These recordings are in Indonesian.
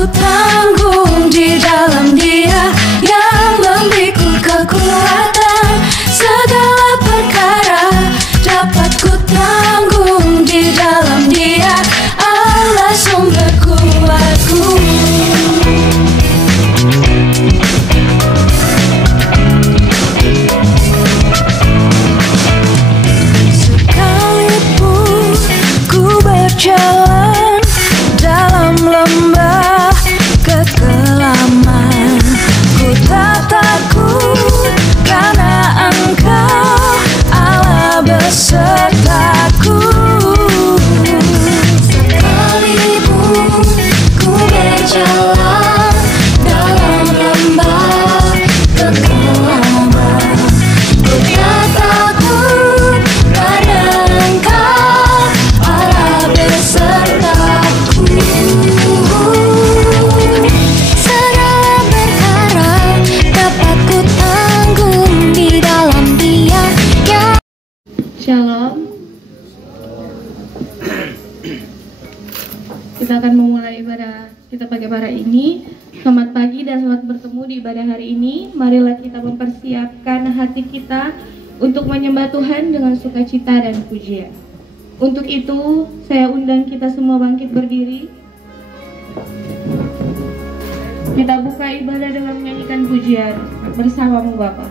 ku tanggung di dalam Dia yang memberiku kekuatan. Segala perkara dapat ku tanggung di dalam Dia, Allah sumber kuatku. Sekalipun ku berjalan dalam lembah kekelaman, ku tak takut karena Engkau Allah besertaku. Sekalipun ku berjalan dalam lembah kekelaman, ku tak takut karena Engkau Allah besertaku. Segala perkara dapat ku tanggung di dalam Dia yang... Shalom. Kita akan memulai ibadah kita pagi hari ini. Selamat pagi dan selamat bertemu di ibadah hari ini. Marilah kita mempersiapkan hati kita untuk menyembah Tuhan dengan sukacita dan pujian. Untuk itu, saya undang kita semua bangkit berdiri. Kita buka ibadah dengan menyanyikan pujian bersamamu Bapa.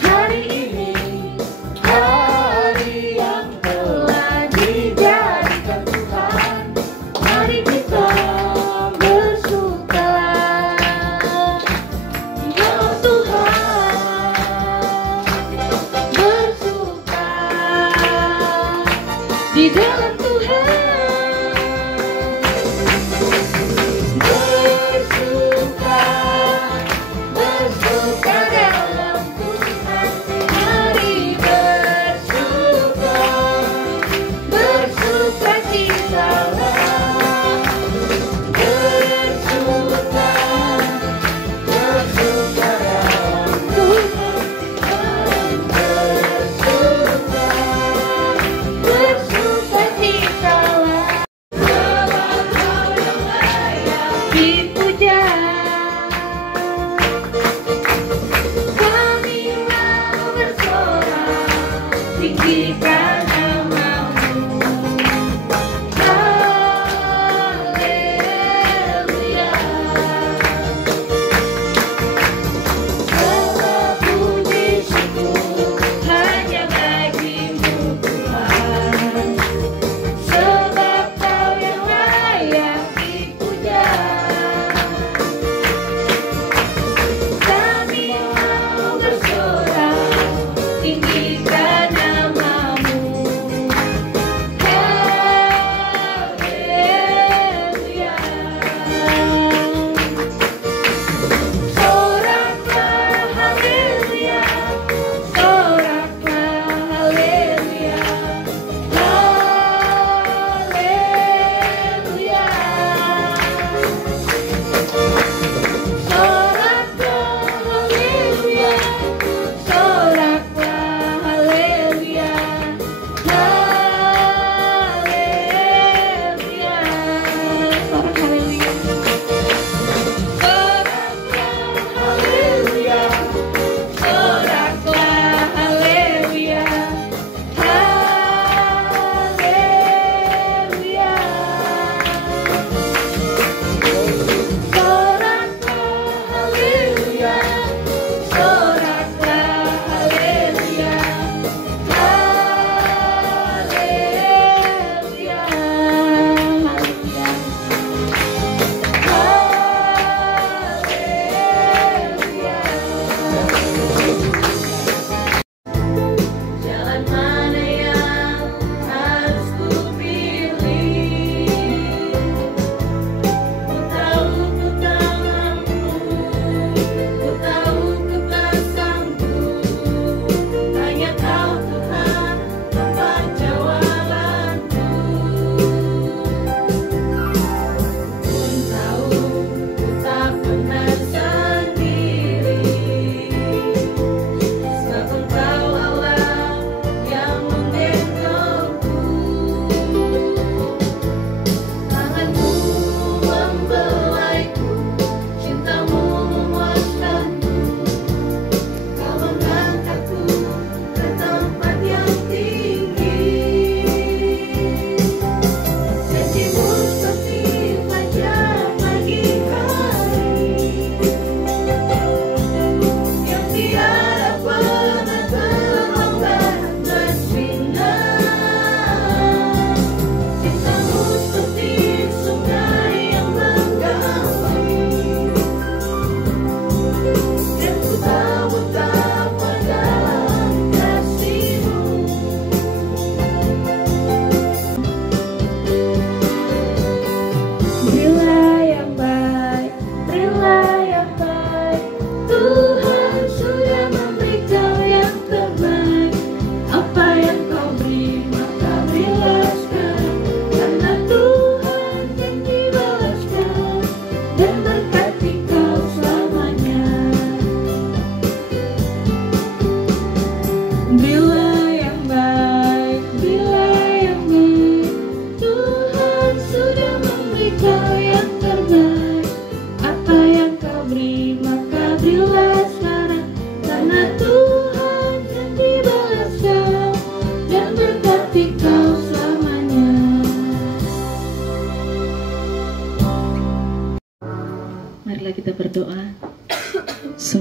Hari ini hari yang telah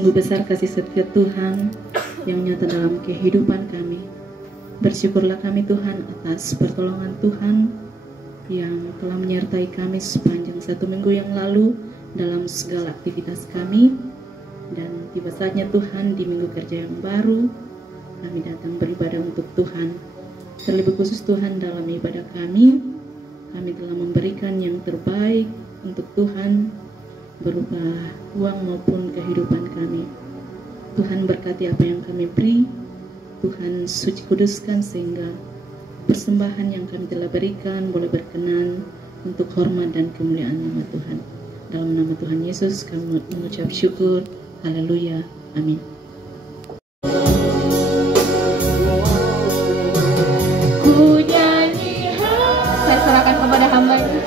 Sungguh besar kasih setia Tuhan yang nyata dalam kehidupan kami. Bersyukurlah kami Tuhan atas pertolongan Tuhan yang telah menyertai kami sepanjang 1 minggu yang lalu dalam segala aktivitas kami. Dan tiba saatnya Tuhan di minggu kerja yang baru, kami datang beribadah untuk Tuhan. Terlebih khusus Tuhan dalam ibadah kami telah memberikan yang terbaik untuk Tuhan, berupa uang maupun kehidupan kami. Tuhan berkati apa yang kami beri, Tuhan suci kuduskan sehingga persembahan yang kami telah berikan boleh berkenan untuk hormat dan kemuliaan nama Tuhan. Dalam nama Tuhan Yesus kami mengucap syukur. Haleluya. Amin. Ku nyanyi, saya serahkan kepada hamba ini.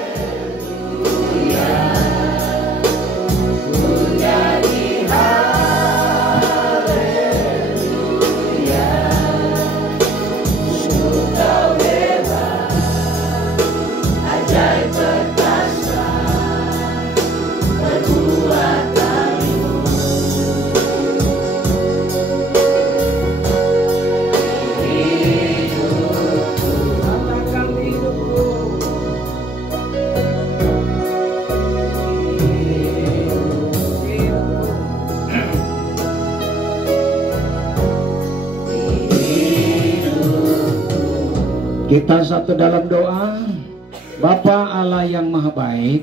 Kita satu dalam doa. Bapa Allah yang maha baik,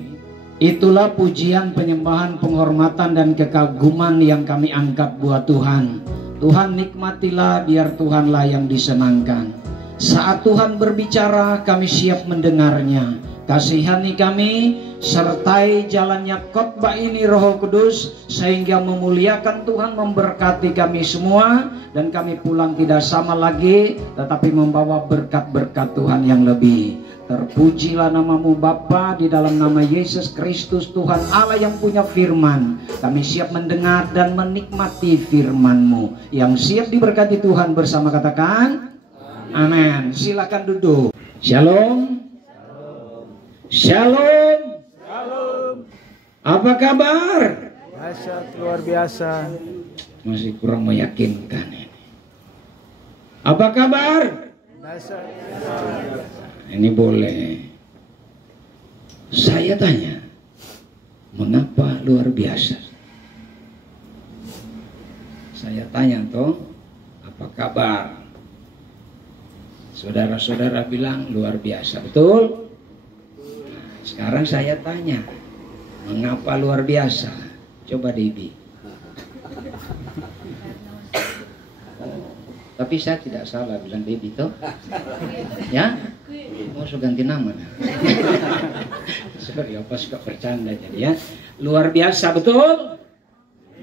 itulah pujian, penyembahan, penghormatan dan kekaguman yang kami angkat buat Tuhan. Tuhan nikmatilah, biar Tuhanlah yang disenangkan. Saat Tuhan berbicara, kami siap mendengarnya. Kasihani kami, sertai jalannya khotbah ini Roh Kudus, sehingga memuliakan Tuhan, memberkati kami semua, dan kami pulang tidak sama lagi, tetapi membawa berkat-berkat Tuhan yang lebih. Terpujilah namamu Bapa, di dalam nama Yesus Kristus Tuhan Allah yang punya firman. Kami siap mendengar dan menikmati firman-Mu yang siap diberkati Tuhan bersama, katakan amin. Silakan duduk. Shalom. Shalom. Shalom. Apa kabar? Dahsyat, luar biasa. Masih kurang meyakinkan ini. Apa kabar? Dahsyat. Ini boleh. Saya tanya, mengapa luar biasa? Saya tanya toh, apa kabar? Saudara-saudara bilang luar biasa, betul? Sekarang saya tanya, mengapa luar biasa? Coba Debbie. Tapi saya tidak salah bilang Debbie toh? Ya? Mau ganti nama? Sorry, apa suka bercanda jadi ya. Luar biasa, betul?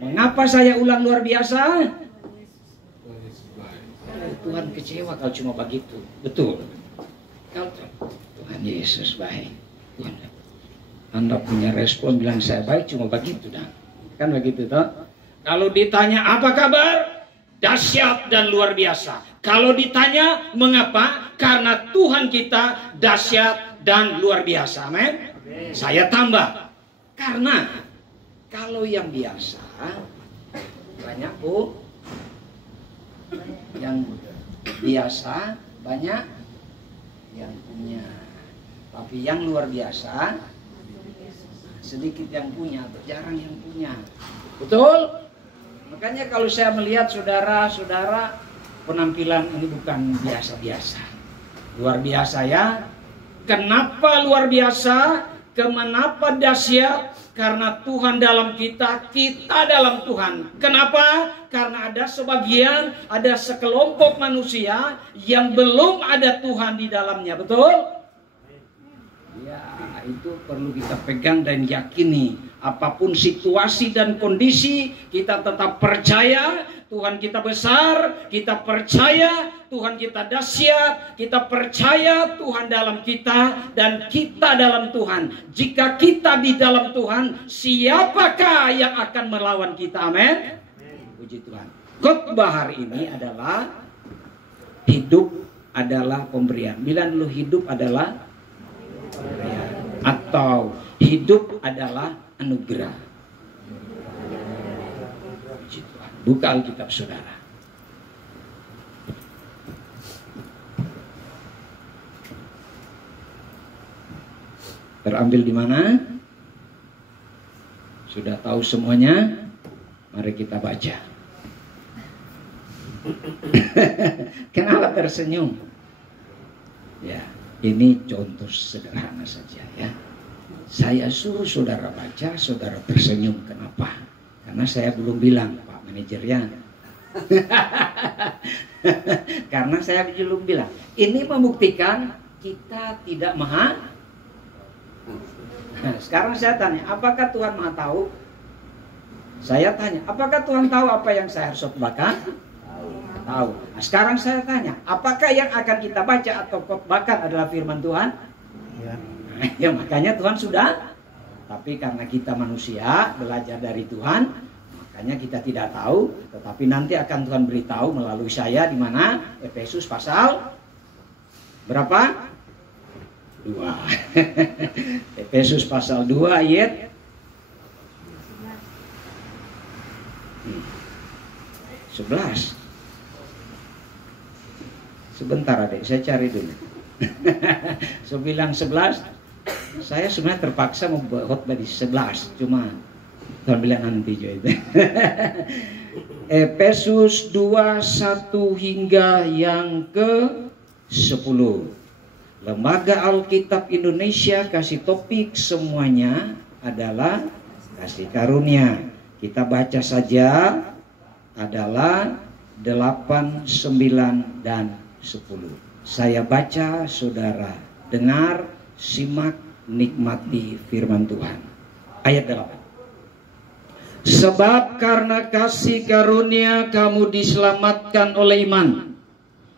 Mengapa saya ulang luar biasa? Tuhan kecewa kalau cuma begitu, betul? Kalau Tuhan Yesus baik. Anda punya respon bilang saya baik cuma begitu dah. Kan begitu toh? Kalau ditanya apa kabar? Dahsyat dan luar biasa. Kalau ditanya mengapa? Karena Tuhan kita dahsyat dan luar biasa. Amin. Saya tambah. Karena kalau yang biasa banyak Bu. Yang biasa banyak yang punya. Tapi yang luar biasa sedikit yang punya atau jarang yang punya. Betul? Makanya kalau saya melihat saudara-saudara, penampilan ini bukan biasa-biasa. Luar biasa ya. Kenapa luar biasa? Kenapa dahsyat? Karena Tuhan dalam kita, kita dalam Tuhan. Kenapa? Karena ada sebagian, ada sekelompok manusia yang belum ada Tuhan di dalamnya. Betul? Ya, itu perlu kita pegang dan yakini. Apapun situasi dan kondisi, kita tetap percaya Tuhan kita besar, kita percaya Tuhan kita dahsyat, kita percaya Tuhan dalam kita dan kita dalam Tuhan. Jika kita di dalam Tuhan, siapakah yang akan melawan kita? Amin. Puji Tuhan. Khotbah hari ini adalah hidup adalah pemberian. Bilang dulu, hidup adalah pemberian. Atau hidup adalah anugerah. Puji Tuhan. Buka Alkitab saudara. Terambil di mana? Sudah tahu semuanya? Mari kita baca. Kenapa tersenyum? Ya, ini contoh sederhana saja ya. Saya suruh saudara baca, saudara tersenyum. Kenapa? Karena saya belum bilang, Pak manajernya. Karena saya belum bilang. Ini membuktikan kita tidak maha. Nah, sekarang saya tanya, apakah Tuhan maha tahu? Saya tanya, apakah Tuhan tahu apa yang saya harus khotbahkan? Tahu. Nah, sekarang saya tanya, apakah yang akan kita baca atau khotbahkan adalah firman Tuhan? Ya. Nah, ya makanya Tuhan sudah. Tapi karena kita manusia belajar dari Tuhan, makanya kita tidak tahu. Tetapi nanti akan Tuhan beritahu melalui saya di mana? Efesus pasal berapa? 2. Efesus pasal 2 ayat 11. Sebentar adek, saya cari dulu. So bilang 11, saya sebenarnya terpaksa membuat khotbah di 11, cuma Tuhan bilang nanti juga itu. Efesus 2, 1 hingga yang ke 10. Lembaga Alkitab Indonesia kasih topik semuanya adalah kasih karunia. Kita baca saja adalah 8, 9, dan 10. Saya baca, saudara dengar, simak, nikmati firman Tuhan. Ayat 8. Sebab karena kasih karunia kamu diselamatkan oleh iman.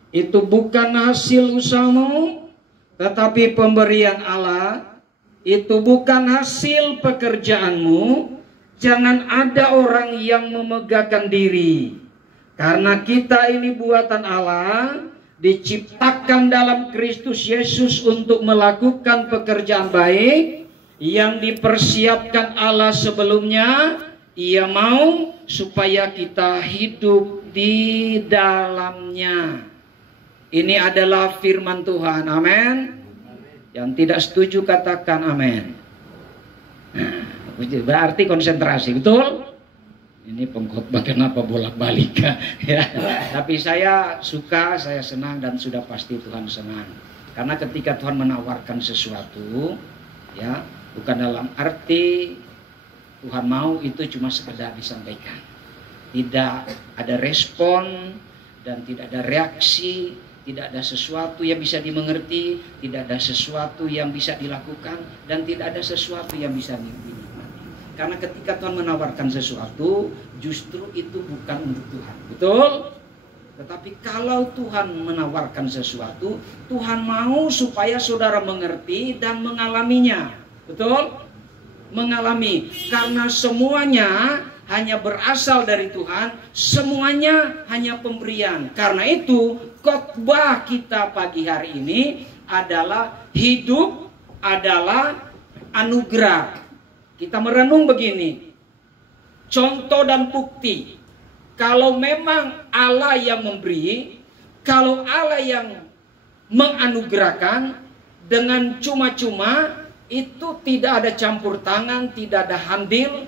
Itu bukan hasil usahamu, tetapi pemberian Allah. Itu bukan hasil pekerjaanmu. Jangan ada orang yang memegahkan diri. Karena kita ini buatan Allah, diciptakan dalam Kristus Yesus untuk melakukan pekerjaan baik yang dipersiapkan Allah sebelumnya. Ia mau supaya kita hidup di dalamnya. Ini adalah firman Tuhan. Amin. Yang tidak setuju katakan amin. Nah, berarti konsentrasi, betul? Ini pengkhotbah kenapa bolak-balik ya. Tapi saya suka, saya senang, dan sudah pasti Tuhan senang. Karena ketika Tuhan menawarkan sesuatu, ya, bukan dalam arti Tuhan mau itu cuma sekedar disampaikan. Tidak ada respon dan tidak ada reaksi. Tidak ada sesuatu yang bisa dimengerti, tidak ada sesuatu yang bisa dilakukan, dan tidak ada sesuatu yang bisa dinikmati. Karena ketika Tuhan menawarkan sesuatu, justru itu bukan untuk Tuhan. Betul? Tetapi kalau Tuhan menawarkan sesuatu, Tuhan mau supaya saudara mengerti dan mengalaminya. Betul? Mengalami. Karena semuanya hanya berasal dari Tuhan, semuanya hanya pemberian. Karena itu khotbah kita pagi hari ini adalah hidup adalah anugerah. Kita merenung begini, contoh dan bukti. Kalau memang Allah yang memberi, kalau Allah yang menganugerahkan dengan cuma-cuma, itu tidak ada campur tangan, tidak ada handil,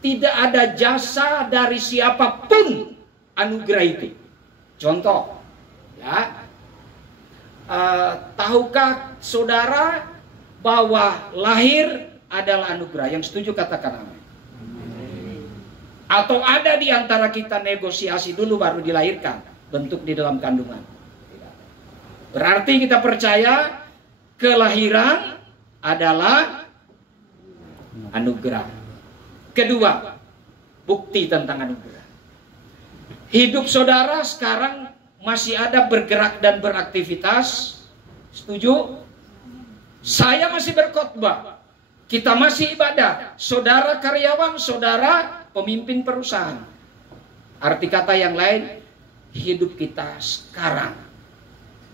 tidak ada jasa dari siapapun anugerah itu. Contoh, ya, tahukah saudara bahwa lahir adalah anugerah? Yang setuju katakan amin. Atau ada di antara kita negosiasi dulu baru dilahirkan, bentuk di dalam kandungan? Berarti kita percaya kelahiran adalah anugerah. Kedua, bukti tentang anugerah. Hidup saudara sekarang masih ada bergerak dan beraktivitas. Setuju? Saya masih berkhotbah. Kita masih ibadah. Saudara karyawan, saudara pemimpin perusahaan. Arti kata yang lain, hidup kita sekarang.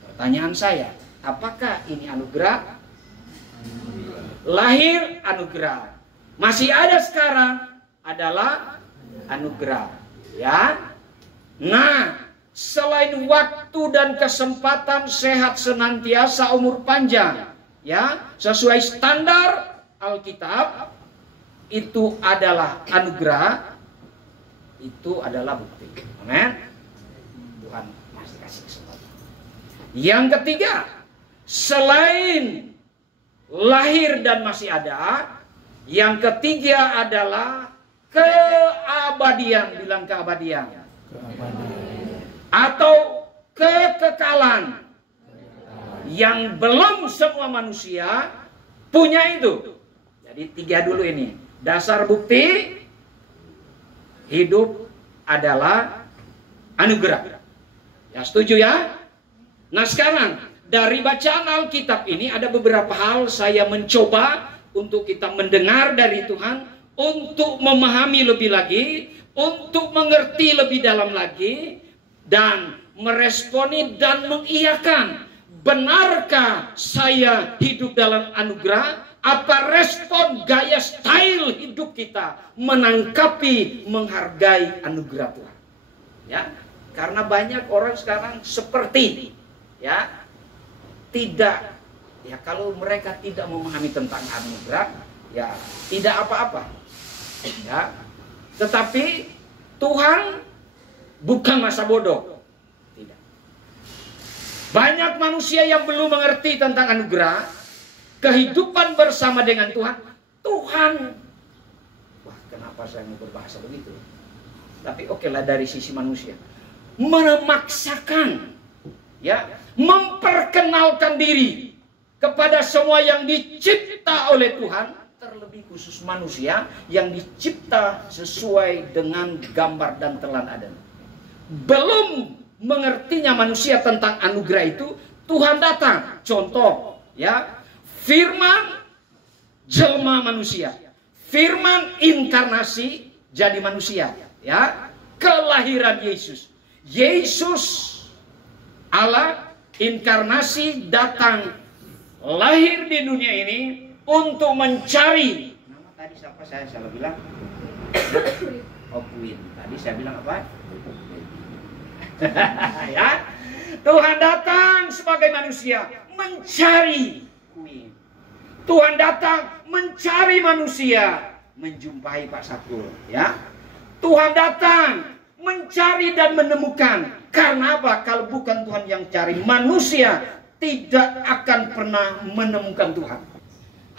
Pertanyaan saya, apakah ini anugerah? Lahir anugerah. Masih ada sekarang adalah anugerah. Ya. Nah, selain waktu dan kesempatan sehat senantiasa, umur panjang, ya, sesuai standar Alkitab, itu adalah anugerah, itu adalah bukti. Amin. Tuhan masih kasih kesempatan. Yang ketiga, selain lahir dan masih ada, yang ketiga adalah keabadian. Bilang keabadian. Atau kekekalan. Yang belum semua manusia punya itu. Jadi 3 dulu ini. Dasar bukti hidup adalah anugerah. Ya, setuju ya? Nah, sekarang dari bacaan Alkitab ini ada beberapa hal saya mencoba untuk kita mendengar dari Tuhan, untuk memahami lebih lagi, untuk mengerti lebih dalam lagi, dan meresponi dan mengiyakan. Benarkah saya hidup dalam anugerah? Apa respon gaya style hidup kita menangkapi, menghargai anugerah Tuhan? Ya, karena banyak orang sekarang seperti, ya, tidak, ya, kalau mereka tidak memahami tentang anugerah, ya tidak apa-apa. Ya, tetapi Tuhan bukan masa bodoh. Tidak. Banyak manusia yang belum mengerti tentang anugerah, kehidupan bersama dengan Tuhan. Wah, kenapa saya mau berbahasa begitu? Tapi oke lah, dari sisi manusia, memaksakan, ya, memperkenalkan diri kepada semua yang dicipta oleh Tuhan, terlebih khusus manusia yang dicipta sesuai dengan gambar dan teladan Adam. Belum mengertinya manusia tentang anugerah itu, Tuhan datang. Contoh, ya, firman jelma manusia, firman inkarnasi jadi manusia, ya, kelahiran Yesus. Yesus Allah inkarnasi datang lahir di dunia ini untuk mencari. Nama tadi siapa, saya salah bilang? Queen. Tadi saya bilang apa? Ya, Tuhan datang sebagai manusia mencari Queen. Tuhan datang mencari manusia menjumpai Pak Sakur, ya. Tuhan datang mencari dan menemukan. Karena apa? Kalau bukan Tuhan yang cari, manusia tidak akan pernah menemukan Tuhan.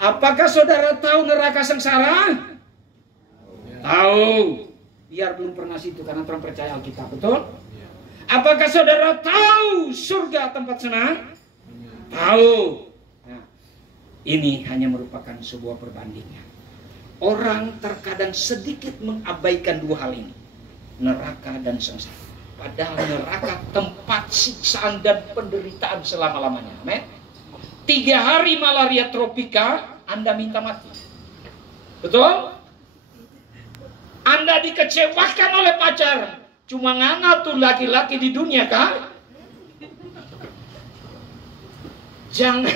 Apakah saudara tahu neraka sengsara? Tahu. Biar belum pernah situ karena orang percaya Alkitab, betul? Apakah saudara tahu surga tempat senang? Tahu. Ini hanya merupakan sebuah perbandingan. Orang terkadang sedikit mengabaikan 2 hal ini. Neraka dan sengsara. Padahal neraka tempat siksaan dan penderitaan selama-lamanya. Amin. 3 hari malaria tropika, Anda minta mati. Betul? Anda dikecewakan oleh pacar. Cuma ngana tuh laki-laki di dunia, kan? Jangan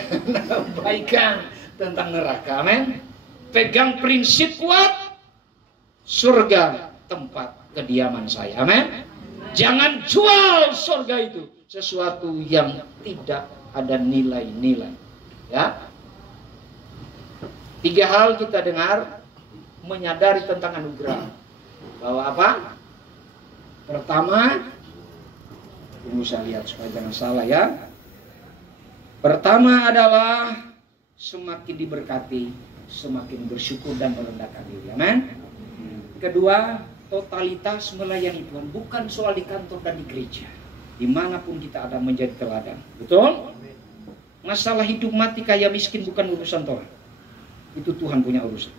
abaikan tentang neraka, amin. Pegang prinsip kuat, surga tempat kediaman saya, amin. Jangan jual surga itu sesuatu yang tidak ada nilai-nilai, ya. 3 hal kita dengar menyadari tentang anugerah. Bahwa apa? Pertama, tunggu saya lihat supaya jangan salah, ya. Pertama adalah semakin diberkati, semakin bersyukur dan merendahkan diri. Amin. Kedua, totalitas melayani Tuhan. Bukan soal di kantor dan di gereja. Dimanapun kita ada menjadi teladan. Betul? Masalah hidup mati kaya miskin bukan urusan Tuhan. Itu Tuhan punya urusan.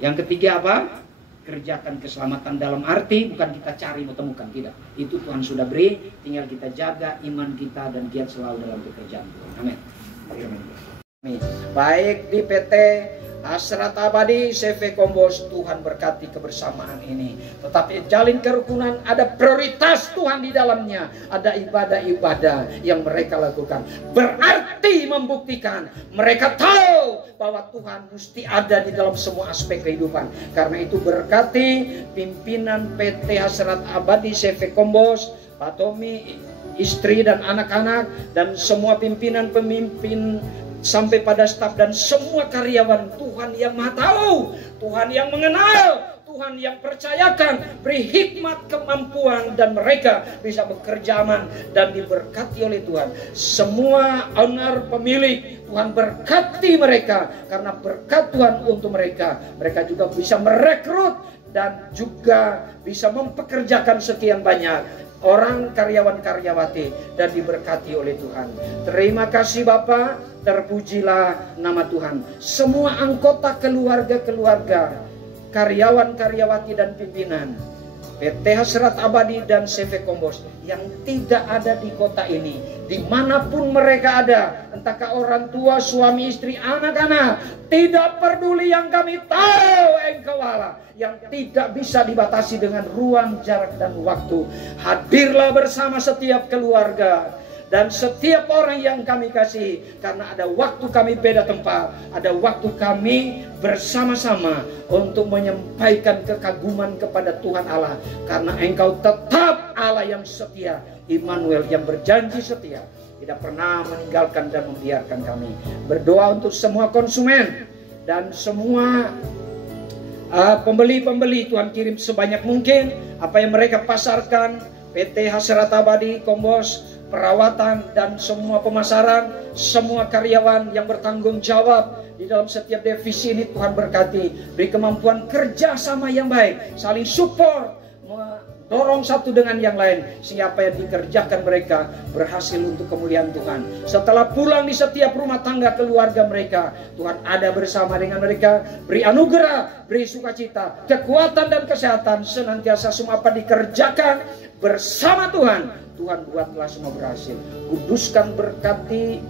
Yang ketiga apa? Kerjakan keselamatan dalam arti bukan kita cari mau temukan, tidak. Itu Tuhan sudah beri, tinggal kita jaga iman kita dan giat selalu dalam pekerjaan Tuhan. Amin. Baik di PT Hasrat Abadi CV Kombos, Tuhan berkati kebersamaan ini. Tetapi jalin kerukunan, ada prioritas Tuhan di dalamnya. Ada ibadah-ibadah yang mereka lakukan. Berarti membuktikan mereka tahu bahwa Tuhan mesti ada di dalam semua aspek kehidupan. Karena itu berkati pimpinan PT Hasrat Abadi CV Kombos, Pak Tommy, istri dan anak-anak, dan semua pimpinan-pemimpin sampai pada staf dan semua karyawan. Tuhan yang Maha Tahu, Tuhan yang mengenal, Tuhan yang percayakan, beri hikmat, kemampuan, dan mereka bisa bekerja aman dan diberkati oleh Tuhan. Semua owner, pemilik, Tuhan berkati mereka, karena berkat Tuhan untuk mereka. Mereka juga bisa merekrut dan juga bisa mempekerjakan sekian banyak orang, karyawan-karyawati, dan diberkati oleh Tuhan. Terima kasih Bapak, terpujilah nama Tuhan. Semua anggota keluarga-keluarga, karyawan-karyawati dan pimpinan PT Hasrat Abadi dan CV Kombos yang tidak ada di kota ini, dimanapun mereka ada, entahkah orang tua, suami, istri, anak-anak, tidak peduli, yang kami tahu Engkau Allah yang tidak bisa dibatasi dengan ruang, jarak, dan waktu. Hadirlah bersama setiap keluarga dan setiap orang yang kami kasihi, karena ada waktu kami beda tempat, ada waktu kami bersama-sama untuk menyampaikan kekaguman kepada Tuhan Allah, karena Engkau tetap Allah yang setia, Immanuel yang berjanji setia, tidak pernah meninggalkan dan membiarkan kami. Berdoa untuk semua konsumen dan semua pembeli-pembeli, Tuhan kirim sebanyak mungkin apa yang mereka pasarkan. PT Hasrat Abadi Kombos, perawatan dan semua pemasaran, semua karyawan yang bertanggung jawab di dalam setiap divisi ini, Tuhan berkati, beri kemampuan kerja sama yang baik, saling support, dorong satu dengan yang lain, sehingga apa yang dikerjakan mereka berhasil untuk kemuliaan Tuhan. Setelah pulang di setiap rumah tangga keluarga mereka, Tuhan ada bersama dengan mereka, beri anugerah, beri sukacita, kekuatan dan kesehatan, senantiasa semua apa dikerjakan bersama Tuhan, Tuhan buatlah semua berhasil. Kuduskan, berkati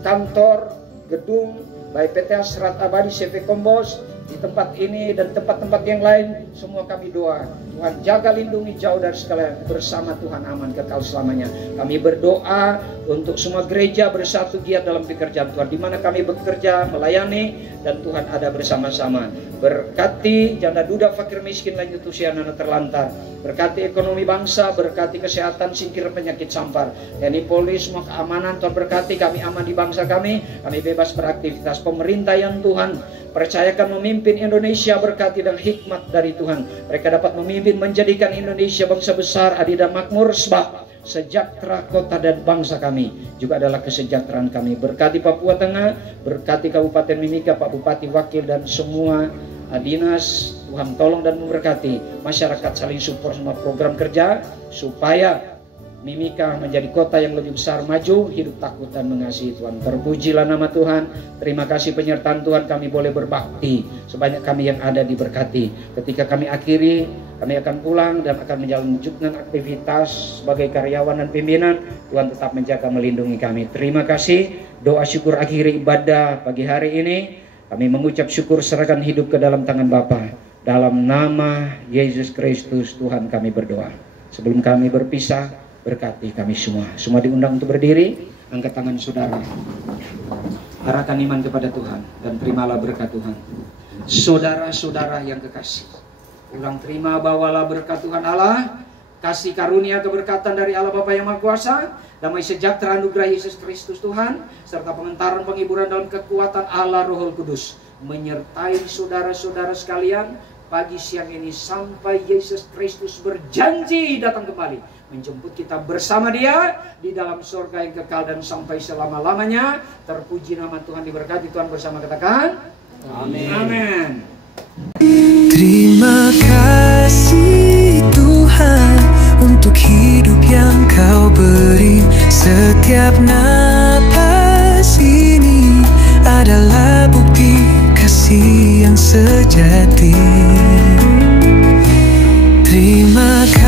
kantor, gedung, baik PT Hasrat Abadi CV Kombos, di tempat ini dan tempat-tempat yang lain, semua kami doa Tuhan jaga, lindungi, jauh dari segala, bersama Tuhan aman kekal selamanya. Kami berdoa untuk semua gereja bersatu giat dalam pekerjaan Tuhan, di mana kami bekerja, melayani, dan Tuhan ada bersama-sama. Berkati janda duda, fakir miskin, lanjut usia, anak terlantar. Berkati ekonomi bangsa, berkati kesehatan, singkir penyakit sampar. TNI Polri semua keamanan Tuhan berkati, kami aman di bangsa kami bebas beraktivitas. Pemerintah yang Tuhan percayakan memimpin Indonesia, berkati dan hikmat dari Tuhan. Mereka dapat memimpin, menjadikan Indonesia bangsa besar, adil dan makmur, sebab sejahtera kota dan bangsa kami juga adalah kesejahteraan kami. Berkati Papua Tengah, berkati Kabupaten Mimika, Pak Bupati, Wakil, dan semua dinas. Tuhan tolong dan memberkati masyarakat, saling support semua program kerja, supaya Mimika menjadi kota yang lebih besar, maju, hidup takut dan mengasihi Tuhan. Terpujilah nama Tuhan. Terima kasih penyertaan Tuhan, kami boleh berbakti. Sebanyak kami yang ada diberkati. Ketika kami akhiri, kami akan pulang dan akan melanjutkan aktivitas sebagai karyawan dan pimpinan. Tuhan tetap menjaga, melindungi kami. Terima kasih. Doa syukur akhiri ibadah pagi hari ini, kami mengucap syukur, serahkan hidup ke dalam tangan Bapa. Dalam nama Yesus Kristus Tuhan kami berdoa. Sebelum kami berpisah, berkati kami semua. Semua diundang untuk berdiri. Angkat tangan saudara. Arahkan iman kepada Tuhan dan terimalah berkat Tuhan. Saudara-saudara yang kekasih, ulang terima, bawalah berkat Tuhan Allah, kasih karunia keberkatan dari Allah Bapa yang Maha Kuasa, damai sejahtera anugerah Yesus Kristus Tuhan, serta pengentaran penghiburan dalam kekuatan Allah Roh Kudus menyertai saudara-saudara sekalian pagi siang ini, sampai Yesus Kristus berjanji datang kembali menjemput kita bersama Dia di dalam surga yang kekal dan sampai selama-lamanya. Terpuji nama Tuhan, diberkati Tuhan bersama, katakan amin. Amin. Terima kasih Tuhan untuk hidup yang Kau beri. Setiap napas ini adalah bukti kasih yang sejati. Terima kasih